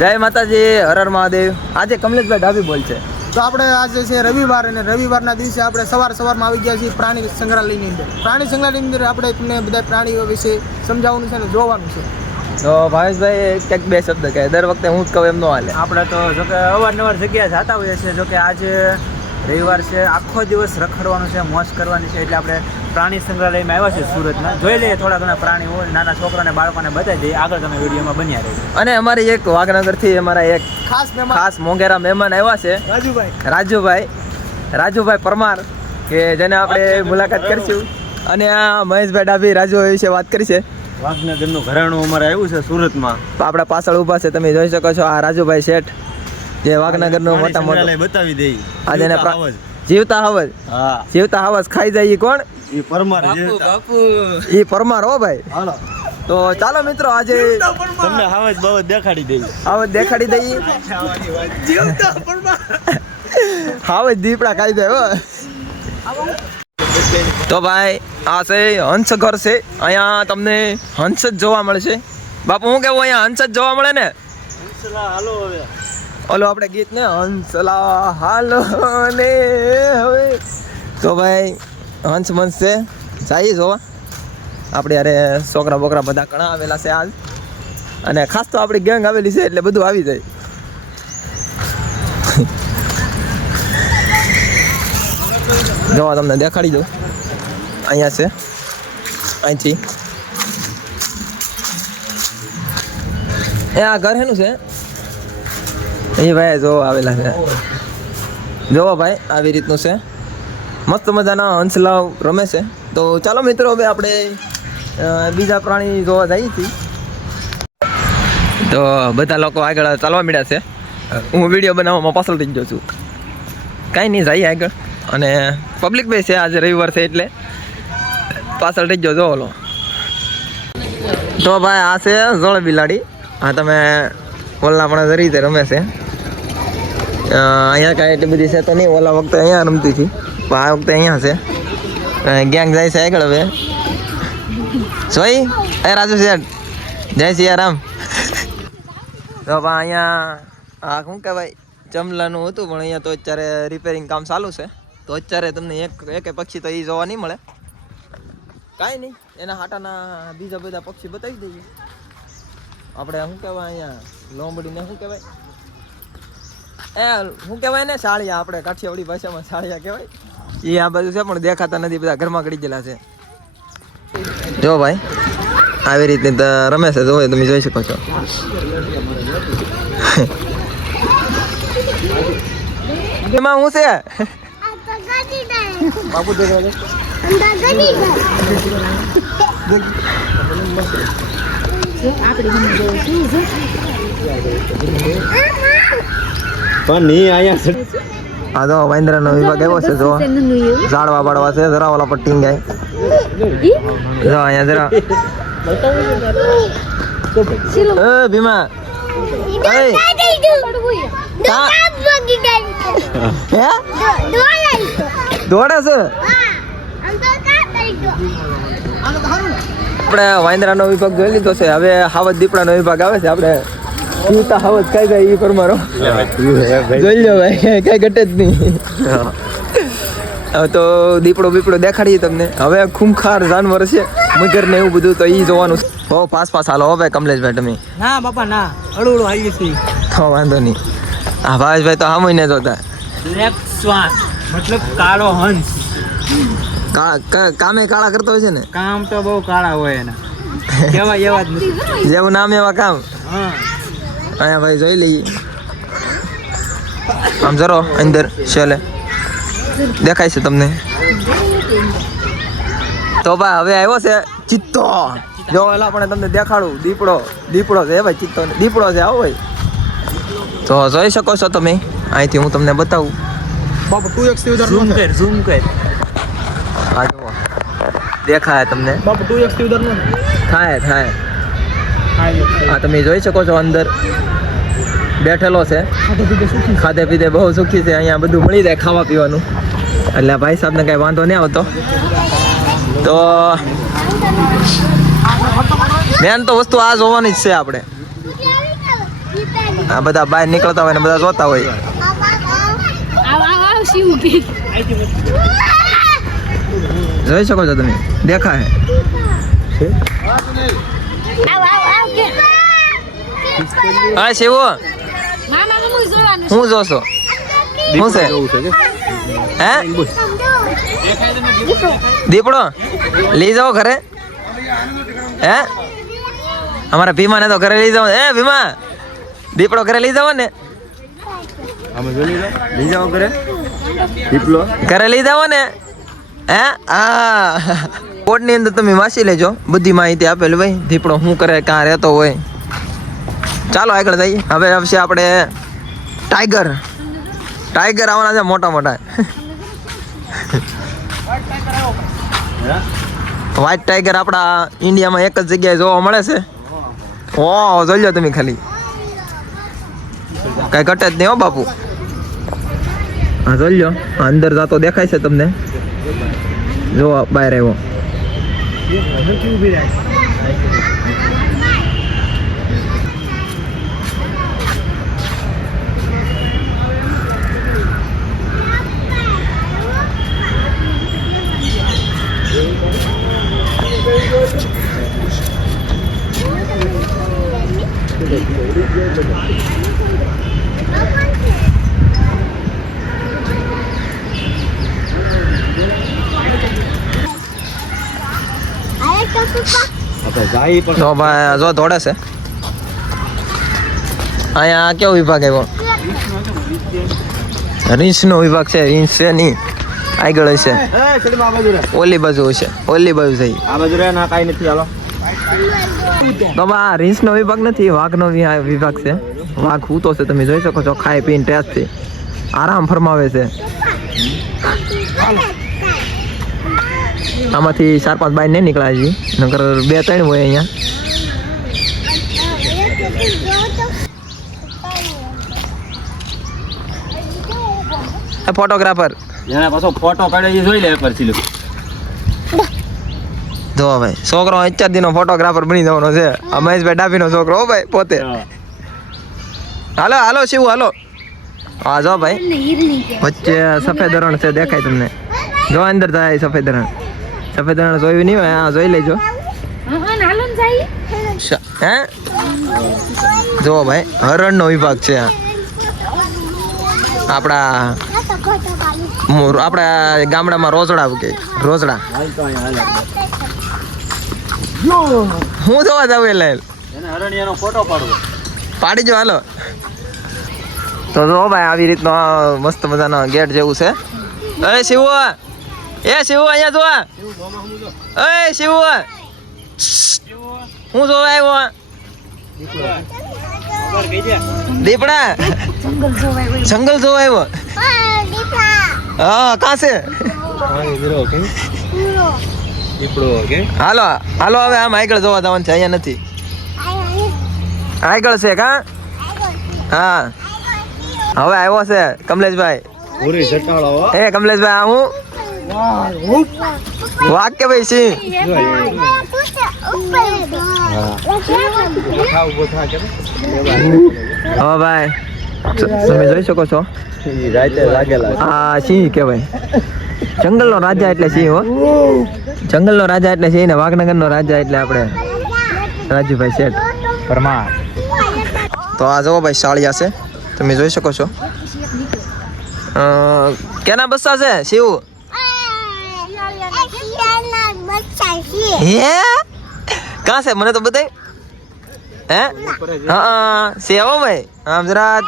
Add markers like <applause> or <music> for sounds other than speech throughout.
જય માતાજી હર હર મહાદેવ. આજે કમલેશભાઈ ડાબી બોલ છે. તો આપણે આજે છે રવિવાર અને રવિવારના દિવસે આપણે સવાર સવારમાં આવી ગયા છીએ પ્રાણી સંગ્રહાલયની અંદર. પ્રાણી સંગ્રહાલયની અંદર આપણે તમને બધા પ્રાણીઓ વિશે સમજાવવાનું છે અને જોવાનું છે. તો ભાવેશભાઈ ક્યાંક બે શબ્દ કહે. દર વખતે હું જ કહું એમ ન હાલે. આપણે તો જોકે અવારનવાર જગ્યાએ જતા હોઈએ છીએ. જો કે આજે રવિવાર છે. આખો દિવસ રખડવાનું છે મોજ કરવાની છે. એટલે આપણે પ્રાણી સંગ્રહાલયમાં આવ્યા છે સુરતના. જોઈ લઈએ થોડા ઘણા પ્રાણીઓ હોય નાના છોકરાને બાળકોને બતાવી દઈએ. આગળ તમે વિડીયોમાં બન્યા રહેજો. અને અમારી એક વાગનગરથી અમારા એક ખાસ ખાસ મોંઘેરા મહેમાન આવ્યા છે. રાજુભાઈ. રાજુભાઈ. રાજુભાઈ પરમાર કે જેને આપણે મુલાકાત કરીશું. અને આ મહેશભાઈ ડાભી રાજુ વિશે વાત કરી છે. વાઘનગરનું ઘરાણું અમારે આવ્યું છે સુરતમાં. તો આપણા પાછળ ઊભા છે તમે જોઈ શકો છો આ રાજુભાઈ શેઠ જે વાઘનગરનું મોટા મોટા બતાવી દઈ આજે જીવતા હવજ. હા. જીવતા હવસ ખાઈ જાય ઈ કોણ? એ પરમાર ઈ પરમાર હો ભાઈ. હાલો. તો ચાલો મિત્રો આજે તમને હવસ બહુ દેખાડી દઈએ. હવજ દેખાડી દઈએ. હવજ દીપડા ખાઈ જાય હો. તો ભાઈ આ છે હંસ ઘર છે. અહીંયા તમને હંસ જ જોવા મળશે. બાપુ હું કેવું અહીંયા હંસ જ જોવા મળે ને? હાલો હવે. ઓલો આપણે ગીત ને હંસલા હાલો ને હવે. તો ભાઈ, હંસ મંસ છે. જઈએ જોવા આપણે અરે છોકરા બોકરા બધા ઘણા આવેલા છે આજ અને ખાસ તો આપણી ગેંગ આવેલી છે એટલે બધું આવી જાય. જોવા તમને દેખાડી દઉં. અહીંયા છે. અહીંથી. એ આ ઘર હેનું છે? એ ભાઈ જોવો આવેલા છે. જોવો ભાઈ, આવી રીતનું છે. મસ્ત મજાના હંસલાવ રમે છે. તો ચાલો મિત્રો, હવે આપણે બીજા પ્રાણી જોવા જઈએ છીએ. તો બધા લોકો આગળ ચાલવા મળ્યા છે. હું વીડિયો બનાવવામાં પાછળ થઈ ગયો છું. કાંઈ નહીં, જઈએ આગળ. અને પબ્લિક બે છે, આજે રવિવાર છે એટલે પાછળ થઈ ગયો જો ઓલો તો ભાઈ, આ છે જળ બિલાડી. આ તમે ઓલા પણ જરી રીતે રમે છે. અહીંયા કાંઈ એટલી બધી છે તો નહીં, ઓલા વખતે અહીંયા રમતી હતી. પણ આ વખતે અહીંયા છે. ગેંગ જાય છે આગળ હવે. સોઈ, એ રાજુ શેઠ. જય સિયારામ. તો પણ અહીંયા, આ શું કહેવાય ચમલાનું હતું, પણ અહીંયા તો અત્યારે રિપેરિંગ કામ ચાલુ છે. તો અત્યારે તમને એક એક પક્ષી તો એ જોવા નહીં મળે. કાંઈ નહીં, એના હાટાના બીજા બધા પક્ષી બતાવી દઈએ. આપણે શું કહેવાય અહીંયા, લોંબડીને શું કહેવાય? એ શું કહેવાય ને સાળિયા આપણે કાઠિયાવાડી ભાષામાં સાળિયા કહેવાય. એ આ બાજુ છે પણ દેખાતા નથી બધા ઘરમાં કડી ગયેલા છે. જો ભાઈ આવી રીતે ત- રમે છે જોવે તમે જોઈ શકો છો. એમાં હું છે? બાપુ દેખો પણ નહીં અહીંયા આ તો વાંદરાનો વિભાગ એવો છે જો. ઝાડવા બાળવા છે જરા ઓલા પટ્ટી ટીંગાય જો અહીંયા જરા. એ ભીમા. હે. દોડે છે? આપણે વાંદરાનો વિભાગ જોઈ લીધો છે. હવે હાવજ દીપડાનો વિભાગ આવે છે આપણે જીવતા હવે કઈ જાય એ પરમારો જોઈ લો ભાઈ. કઈ ઘટે જ નહીં. હવે તો દીપડો બીપડો દેખાડીએ તમને. હવે ખૂંખાર જાનવર છે મગર ને એવું બધું તો એ જોવાનું છે. હો પાસ પાસ હાલો હવે ભાઈ કમલેશભાઈ તમે. ના બાપા ના. હળું આવી ગઈ તો વાંધો નહીં. આ ભાવેશભાઈ તો હામુય ને જોતા. બ્લેક સ્વાન મતલબ કાળો હંસ. કામે કાળા કરતો હોય છે ને? કામ તો બહુ કાળા હોય એના. કેવાય એવા જ જેવું નામ એવા કામ. હા. અહીંયા ભાઈ જોઈ લઈએ. આમ જરો અંદર છેલે દેખાય છે તમને. તો ભાઈ હવે આવ્યો છે ચિત્તો. જો એલા પણ તમને દેખાડું. દીપડો દીપડો છે ભાઈ ચિત્તો દીપડો છે આવો ભાઈ. તો જોઈ શકો છો તમે. અહીંથી હું તમને બતાવું. બાપા ટુ એક્સથી ઝૂમ કર ઝૂમ કર. આ જુઓ. દેખાય તમને. બાપુ ટુ એક્સથી વધારે થાય થાય. આ તમે જોઈ શકો છો અંદર બેઠેલો છે. ખાધે પીધે બહુ સુખી છે, અહીંયા બધું મળી જાય ખાવા પીવાનું. એટલે ભાઈ સાહેબને કાંઈ વાંધો નહીં આવતો. તો મેન તો વસ્તુ આ જોવાની જ છે આપણે. આ બધા બહાર નીકળતા હોય ને બધા જોતા હોય. જોઈ શકો છો તમે? દેખાય. હા શિવો? હું જોશો? શું છે? હે? દીપડો? લઈ જાઓ ઘરે. હે? અમારા ભીમાને તો ઘરે લઈ જાઓ. એ ભીમા? દીપડો ઘરે લઈ જાઓ ને. લઈ જાઓ ઘરે. દીપડો? ઘરે લઈ જાઓ ને. હે? હા કોર્ટની અંદર તમે વાંચી લેજો. બધી માહિતી આપેલી ભાઈ દીપડો શું કરે ક્યાં રહેતો હોય. ચાલો આગળ જઈએ. હવે આવશે આપણે ટાઈગર. ટાઈગર આવવાના છે મોટા મોટા. વ્હાઈટ ટાઈગર આપણા ઇન્ડિયામાં એક જ જગ્યાએ જોવા મળે છે. ઓ જોઈ લો તમે ખાલી. કઈ ઘટે જ નહીં હો બાપુ. હા, જોઈ લો. અંદર જાતો દેખાય છે તમને. જો બહાર આવ્યો. પણ તો ભાઈ જો દોડે છે. અહીંયા કેવો વિભાગ આવ્યો? રીંછનો વિભાગ છે રીંછ છે નહીં આગળ હશે. ઓલી બાજુ હશે ઓલી બાજુ જઈ આ બાજુ રે ના કાંઈ નથી હાલો. તો આ રીંછનો વિભાગ નથી વાઘનો વિભાગ છે. વાઘ હૂતો છે તમે જોઈ શકો છો ખાઈ પીને ટેસ્ટથી. આરામ ફરમાવે છે. આમાંથી ચાર પાંચ બાય નહીં નીકળ્યા હજી નકર બે ત્રણ હોય અહીંયા. એ ફોટોગ્રાફર. જેને પાછો ફોટો પાડે જોઈ લે એકવાર સીલું જો ભાઈ છોકરો અત્યાર દિનો ફોટોગ્રાફર બની જવાનો છે. આ મહેશભાઈ ડાભીનો છોકરો હો ભાઈ પોતે. હાલો હાલો શિવ હાલો. હા જો ભાઈ વચ્ચે સફેદ રણ છે દેખાય તમને. જો અંદર જાય સફેદ રણ. સફેદ રણ જોયું નહીં હોય હા જોઈ લેજો. હા હા હાલો ને હે? જો ભાઈ હરણનો વિભાગ છે આ. આપણા આપણા ગામડામાં રોજડા કે રોજડા. હું જોવા જાવ એટલે એને હરણિયાનો ફોટો પાડવો. પાડી જો હાલો. તો જો ભાઈ આવી રીતનો મસ્ત મજાનો ગેટ જેવું છે. અરે શિવ! એ શિવ અહીંયા જો. એ શિવ. હું જોવા આવ્યો. દીપડા. જંગલ જોવા આવ્યો. હા કાં છે? હાલો હાલો હવે આમ આગળ જોવા જવાનું છે અહીંયા નથી. આગળ છે કા? હા. હવે આવ્યો છે કમલેશભાઈ. એ કમલેશભાઈ આ હું? વાઘ કે ભાઈ સિંહ હવે ભાઈ. તમે જોઈ શકો છો. હા સિંહ આ સિંહ કહેવાય. જંગલનો રાજા એટલે સિંહ, હો. જંગલનો રાજા એટલે સિંહ ને વાઘનગરનો રાજા એટલે આપણે રાજુભાઈ શેઠ. પરમાર તો આ જુઓ ભાઈ સાળિયા છે. તમે જોઈ શકો છો. કેના બસ્સા છે, શિવ? હે? કાં છે? મને તો બતાય હે? હા છે હો ભાઈ. આમ જરા.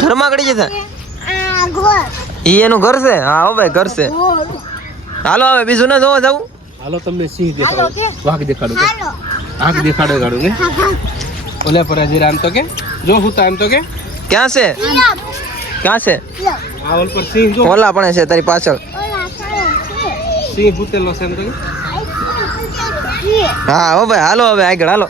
ઘરમાં કડી જતા. ઈ એનું ઘર છે? હા હો ભાઈ ઘર છે. હાલો હવે બીજું ના જોવા જવું હાલો તમને સિંહ દેખાડો વાઘ દેખાડો કે? આંખ દેખાડો કાઢો કે? ઓલે પર હજી આમ તો કે? જો હું તો આમ તો કે? ક્યાં છે? ક્યાં છે? આ પર સિંહ જો. ઓલા પણ છે તારી પાછળ. સિંહ ભૂતેલો છે એમ તો હા હો ભાઈ હાલો હવે આગળ હાલો.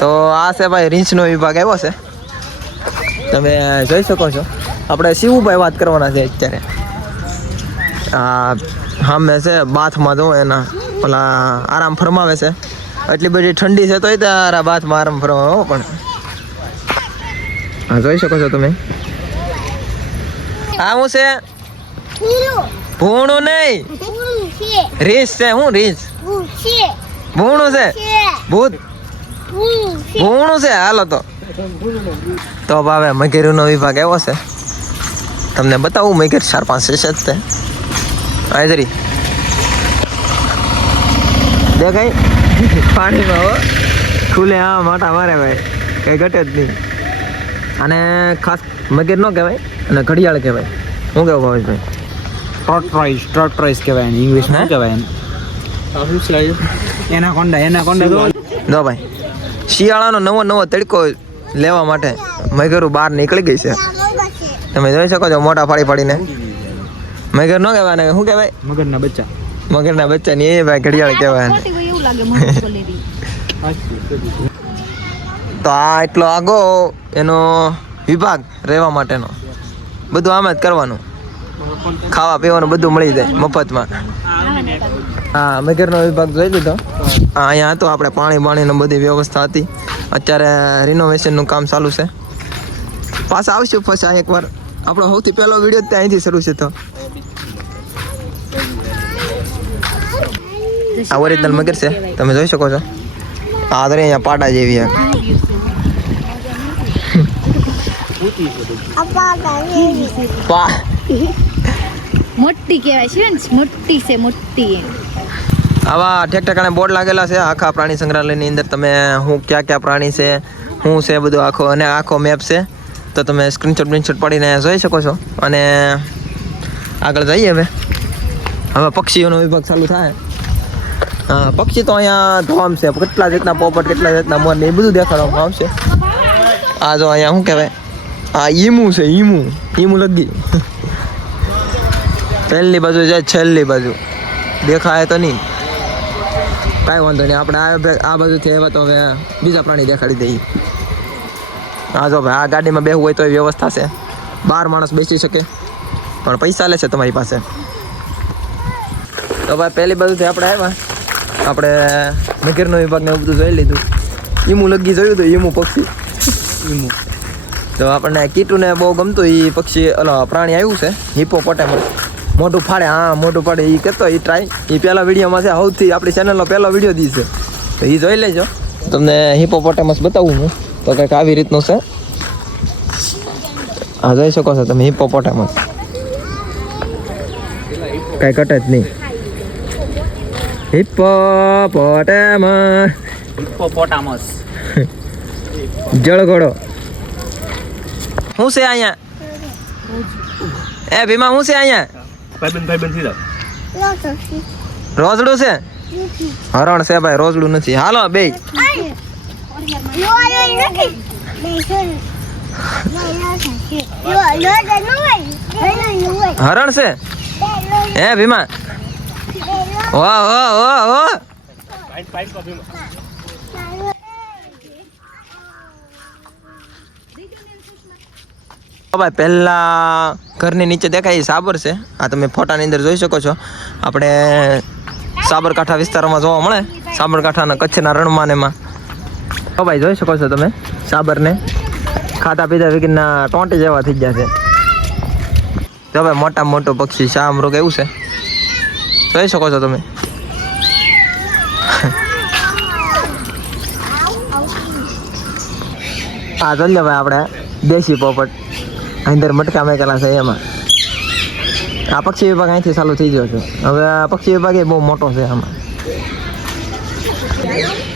તો આ છે ભાઈ રીંછનો વિભાગ આવ્યો છે. તમે જોઈ શકો છો. આપણે શિવુભાઈ વાત કરવાના છે અત્યારે. આ સામે છે બાથમાં જો એના ઓલા આરામ ફરમાવે છે. એટલી બધી ઠંડી છે તોય તારા બાથમાં આરામ ફરમાવે પણ. હા જોઈ શકો છો તમે. આ હું છે ભૂણું નહીં. રીસ છે. હું રીસ ભૂણું છે? ભૂત? ભૂણું છે? હાલો તો. તો ભાવે મગેરુનો વિભાગ એવો છે. તમને બતાવું મગેર ચાર પાંચ છે જ તે. હાજરી દેખાય? પાણીમાં હો. ખુલે હા માટા મારે ભાઈ. કઈ ઘટે જ નહીં. અને ખાસ મગેર ન કહેવાય અને ઘડિયાળ કહેવાય. શું કહેવું ભાવેશભાઈ? ટોર્ટોઇઝ ટોર્ટોઇઝ કહેવાય એને ઇંગ્લિશમાં હે? શું કહેવાય એને. કોંડા એના કોંડા દો ભાઈ શિયાળાનો નવો નવો તડકો લેવા માટે મગરું બહાર નીકળી ગઈ છે. તમે જોઈ શકો છો મોટા ફાડી ફાડીને મગર ન કહેવાય ને શું કહેવાય? મગરના બચ્ચા. મગરના બચ્ચાની એ ભાઈ ઘડિયાળ કહેવાય એને. ખોટી કોઈ એવું લાગે મોટું બોલેરી તો આ એટલો આગો એનો વિભાગ રહેવા માટેનો. બધું આમ જ કરવાનું. ખાવા પીવાનું બધું મળી જાય મફતમાં. હા, મગરનો વિભાગ જોઈ લીધો. હા, અહીંયા હતો. આપણે પાણી પાણીની બધી વ્યવસ્થા હતી. અત્યારે રિનોવેશનનું કામ ચાલુ છે. પાછા આવશું પાછા એકવાર. આપણો સૌથી પહેલો વીડિયો ત્યાંથી શરૂ છે તો. આ ઓરિજિનલ મગર છે. તમે જોઈ શકો છો. આ તો અહીંયા પાટા જેવી છે. પા મોટી કહેવાય છે ને મોટી છે મોટી. આવા ઠેક ઠેકાણે બોર્ડ લાગેલા છે આખા પ્રાણી સંગ્રહાલયની અંદર. તમે હું ક્યાં ક્યાં પ્રાણી છે શું છે બધું આખો અને આખો મેપ છે. તો તમે સ્ક્રીનશોટ બ્રીનશોટ પાડીને જોઈ શકો છો. અને આગળ જઈએ હવે. હવે પક્ષીઓનો વિભાગ ચાલુ થાય. હા પક્ષી તો અહીંયા ધોમ છે. કેટલા જાતના પોપટ કેટલા જાતના મોર ને એ બધું દેખાડવામાં આવશે. આ જો અહીંયા શું કહેવાય? આ ઈમુ છે, ઈમુ. ઈમુ લગી. પહેલી બાજુ જાય, છેલ્લી બાજુ. દેખાય તો નહીં. કાંઈ વાંધો નહીં, આપણે આ આ બાજુથી આવ્યા તો હવે બીજા પ્રાણી દેખાડી દઈએ. હા જો ભાઈ, આ ગાડીમાં બેહવું હોય તો એ વ્યવસ્થા છે. બાર માણસ બેસી શકે. પણ પૈસા લે છે તમારી પાસે. તો ભાઈ, પહેલી બાજુથી આપણે આવ્યા. આપણે નગરનો વિભાગ ને એવું બધું જોઈ લીધું. ઈમુ લગી જોયું હતું ઈમુ પક્ષી. ઈમુ. તો આપણને કીટુને બહુ ગમતું એ પક્ષી અલ પ્રાણી આવ્યું છે હિપોપોટેમસ મોટું ફાડે હા મોટું ફાડે એ કહેતો એ ટ્રાય એ પહેલા વિડીયોમાં છે સૌથી આપણી ચેનલનો પહેલો વીડિયો દીશે તો એ જોઈ લેજો. તમને હિપોપોટેમસ બતાવું હું. તો કંઈક આવી રીતનું છે. હા જોઈ શકો છો તમે હિપોપોટેમસ કાંઈ કટે જ નહીં. હિપોપોટેમસ હિપ્પોપોટામસ જળઘોડો. શું છે અહીંયા? એ ભીમા શું છે અહીંયા? ભાઈબંધ ભાઈબંધ સીધા રોજડું છે? હરણ છે ભાઈ રોજડું નથી. હાલો બે હરણ છે? હે ભીમા. વાહ વાહ વાહ વાહ. ભાઈ, પહેલાં ઘરની નીચે દેખાય સાબર છે. આ તમે ફોટાની અંદર જોઈ શકો છો. આપણે સાબરકાંઠા વિસ્તારોમાં જોવા મળે. સાબરકાંઠાના કચ્છના રણમાં એમાં. તો ભાઈ, જોઈ શકો છો તમે સાબરને. ખાતા પીતા વિકીના ટોંટી જેવા થઈ ગયા છે. તો ભાઈ, મોટા મોટું પક્ષી શાહમૃગ એવું છે. જોઈ શકો છો તમે. <laughs> હા જોઈ ભાઈ, આપણે દેશી પોપટ. અંદર મટકા મેકેલા છે એમાં. આ પક્ષી વિભાગ અહીંથી ચાલુ થઈ ગયો છે. હવે આ પક્ષી વિભાગ એ બહુ મોટો છે આમાં.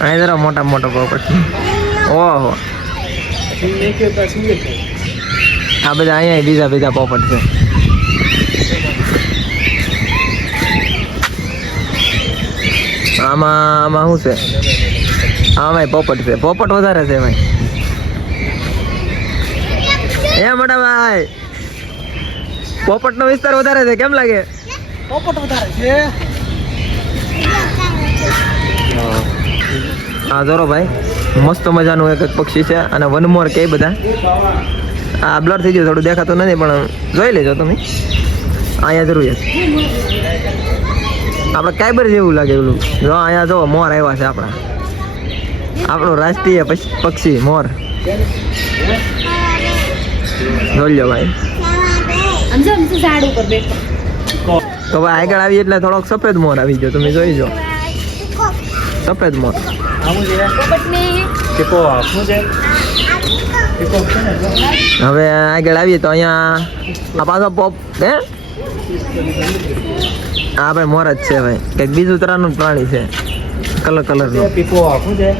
અહીં જરા મોટા મોટો પોપટ ઓહો. આ બધા અહીંયા બીજા બીજા પોપટ છે. આમાં આમાં શું છે? આમાં પોપટ છે. પોપટ વધારે છે ભાઈ એ મોટા ભાઈ? પોપટ નો વિસ્તાર વધારે છે કેમ લાગે? પોપટ વધારે છે. હા જોરો ભાઈ. મસ્ત મજાનું એક પક્ષી છે અને વનમોર કે બધા. આ બ્લર થઈ ગયું થોડું દેખાતું નથી પણ જોઈ લેજો તમે. અહીંયા જરૂર આપણે કાયબર જેવું લાગે પેલું. જો અહીંયા જો મોર આવ્યા છે આપણા. આપણું રાષ્ટ્રીય પક્ષી મોર. જોઈ ભાઈ તો ભાઈ આગળ આવી એટલે થોડોક સફેદ મોર આવી ગયો તમે જોઈ જો સફેદ મોર. હવે આગળ આવીએ તો અહીંયા આ પાછો પોપ હે? હા ભાઈ મોર જ છે ભાઈ કંઈક બીજું તરહનું પ્રાણી છે. કલર કલરનું પીપો શું છે?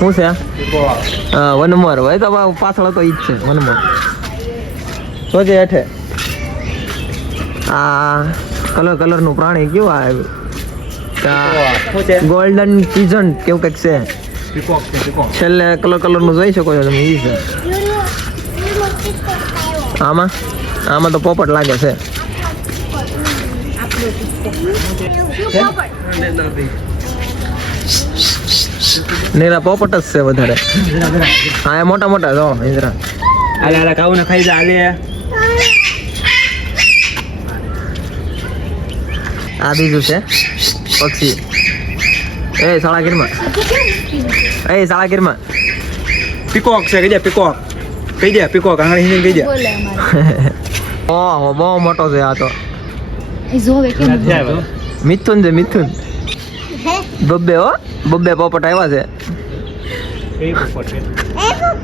શું છે? વનમોર હોય તો પાછળ તો ઈ જ છે વનમોર શું છે હેઠે. આ કલર કલરનું પ્રાણી કેવું આવ્યું? ગોલ્ડન પિજન કેવું કંઈક છે? છેલ્લે કલર કલરનું જોઈ શકો છો તમે ઈ છે. આમાં? આમાં તો પોપટ લાગે છે? નીરા પોપટ જ છે વધારે. હા એ મોટા મોટા જો ઇન્દ્રા આલે આલે ખાવું ને ખાઈ જા આલે આ બીજું છે પક્ષી. એ સાળાગીરમાં એ સાળાગીરમાં પીકોક છે કઈ દે પીકોક કઈ દે પીકોક આંગળી હિંદી કઈ દે. ઓહો બહુ મોટો છે આ તો. મિથુન છે મિથુન. બબ્બે હો? બબ્બે પોપટ આવ્યા છે. કઈ પોપટ આવ્યો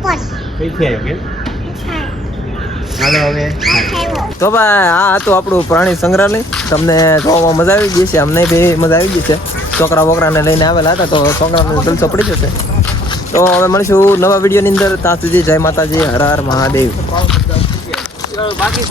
તો ભાઈ આ હતું આપણું પ્રાણી સંગ્રહાલય. તમને જોવામાં મજા આવી ગઈ છે અમને બી મજા આવી ગઈ છે. છોકરા બોકરાને લઈને આવેલા હતા તો છોકરાને જલસો પડી જશે. તો હવે મળીશું નવા વિડીયોની અંદર. ત્યાં સુધી જય માતાજી હર હર મહાદેવ. બાકી